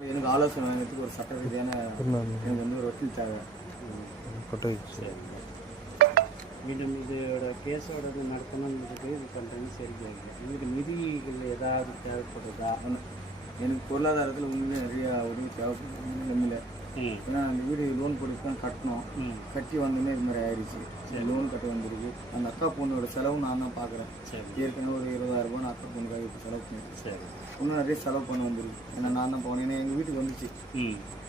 எனக்கு ஆலோசனை வாங்கிறதுக்கு ஒரு சட்ட ரீதியான எனக்கு வந்து ஒரு வக்கீல் தேவை. மீண்டும் இதோட கேஸோட இது நடத்தணுங்கிறது இது பண்ணுறேன்னு சரி உங்களுக்கு நிதிகள் ஏதாவது தேவைப்படுதா? எனக்கு பொருளாதாரத்தில் உண்மையிலே நிறைய உதவி தேவைப்படுது உண்மையில ம் ஏன்னா அந்த வீடு லோன் போட்டு தான் கட்டணும் கட்டி வந்தோடனே இது மாதிரி ஆயிடுச்சு லோன் கட்ட வந்திருக்கு. அந்த அக்கா பொண்ணோட செலவு நான் தான் பார்க்குறேன் ஏற்கனவே ஒரு இருபதாயிரம் ரூபாய் நான் அக்கா பொண்ணுக்காக இப்போ செலவு பண்ணிருக்கேன். சரி. இன்னும் நிறைய செலவு பண்ண வந்திருக்கு. ஏன்னா நான் தான் போனேன். ஏன்னா எங்கள் வீட்டுக்கு வந்துச்சு.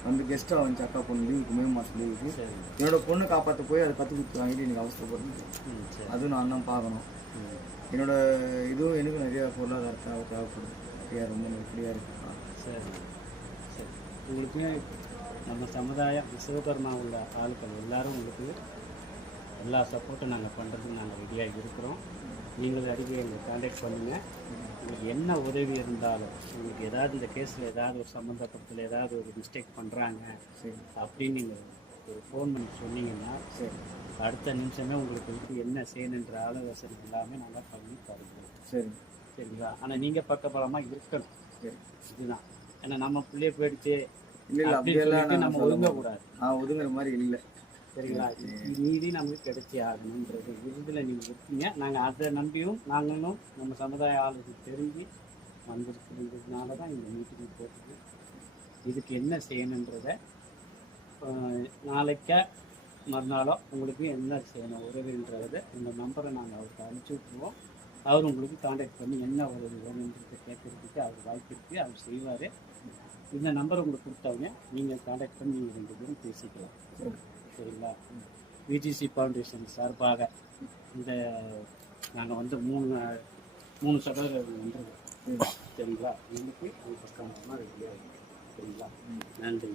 வந்து கெஸ்ட்டாக வந்துச்சு அக்கா பொண்ணு. லீவுக்கு மே மாதம் லீவுக்கு என்னோட பொண்ணு காப்பாற்ற போய் அதை பத்து குத்து வாங்கிட்டு எனக்கு அவசரப்படுது அதுவும் நான் தான் பார்க்கணும். என்னோட இதுவும் எனக்கு நிறைய பொருளாதார தேவை தேவைப்படுது. ரொம்ப நெருக்கடியாக இருக்கு சரி. சரி. உங்களுக்கு நம்ம சமுதாயம் சிவபெருமா உள்ள ஆட்கள் எல்லாரும் உங்களுக்கு எல்லா சப்போர்ட்டும் நாங்கள் பண்ணுறதுக்கு நாங்கள் ரெடியாக இருக்கிறோம். நீங்கள் அடிக்கடி எங்களை காண்டாக்ட் பண்ணுங்கள் உங்களுக்கு என்ன உதவி இருந்தாலும் உங்களுக்கு ஏதாவது இந்த கேஸில் ஏதாவது ஒரு சம்மந்தப்பட்டத்தில் ஏதாவது ஒரு மிஸ்டேக் பண்ணுறாங்க சரி. அப்படின்னு நீங்கள் ஒரு ஃபோன் பண்ணி சொன்னீங்கன்னா சரி. அடுத்த நிமிஷமே உங்களுக்கு வந்து என்ன செய்யணுன்ற ஆலோசனை எல்லாமே நாங்கள் பண்ணி தருவோம். சரி. சரிங்களா? ஆனால் நீங்கள் பக்கபலமாக இருக்கணும். சரி. இதுதான். ஏன்னா நம்ம பிள்ளைய போயிடுச்சு இல்லை இல்லை அப்படியெல்லாம் நம்ம சொல்ல ஒதுங்க மாட்டேன். கூடாது. நான் ஒதுங்குற மாதிரி இல்லை. சரிங்களா? நீதி நமக்கு கிடைச்சே ஆகணுன்றது விருதுல நீங்கள் இருக்கீங்க நாங்கள் அதை நம்பியும் நாங்களும் நம்ம சமுதாய ஆளுக்கு தெரிஞ்சு வந்திருக்கிறதுனால தான் இந்த மீட்டிங் போட்டுது இதுக்கு என்ன செய்யணுன்றத நாளைக்கா மறுநாளோ உங்களுக்கு என்ன செய்யணும் உதவின்றத இந்த நம்பரை நாங்கள் அவருக்கு அனுப்பிச்சி விட்ருவோம் அவர் உங்களுக்கு காண்டாக்ட் பண்ணி என்ன உதவி வேணுன்றதை கேட்கறதுக்கு அவர் வாய்ப்பு இருக்குது அவர் செய்வார். இந்த நம்பர் உங்களுக்கு கொடுத்தாங்க. நீங்கள் காண்டாக்ட் பண்ணி நீங்கள் ரெண்டு பேரும் பேசிக்கலாம். சரிங்களா? விஜிசி ஃபவுண்டேஷன் சார்பாக இந்த நாங்கள் வந்து மூணு மூணு சகோதரர்கள் வந்துருக்கோம். சரிங்களா? எங்களுக்கு ஒரு பக்கம் ரெடியாக சரிங்களா? நன்றி.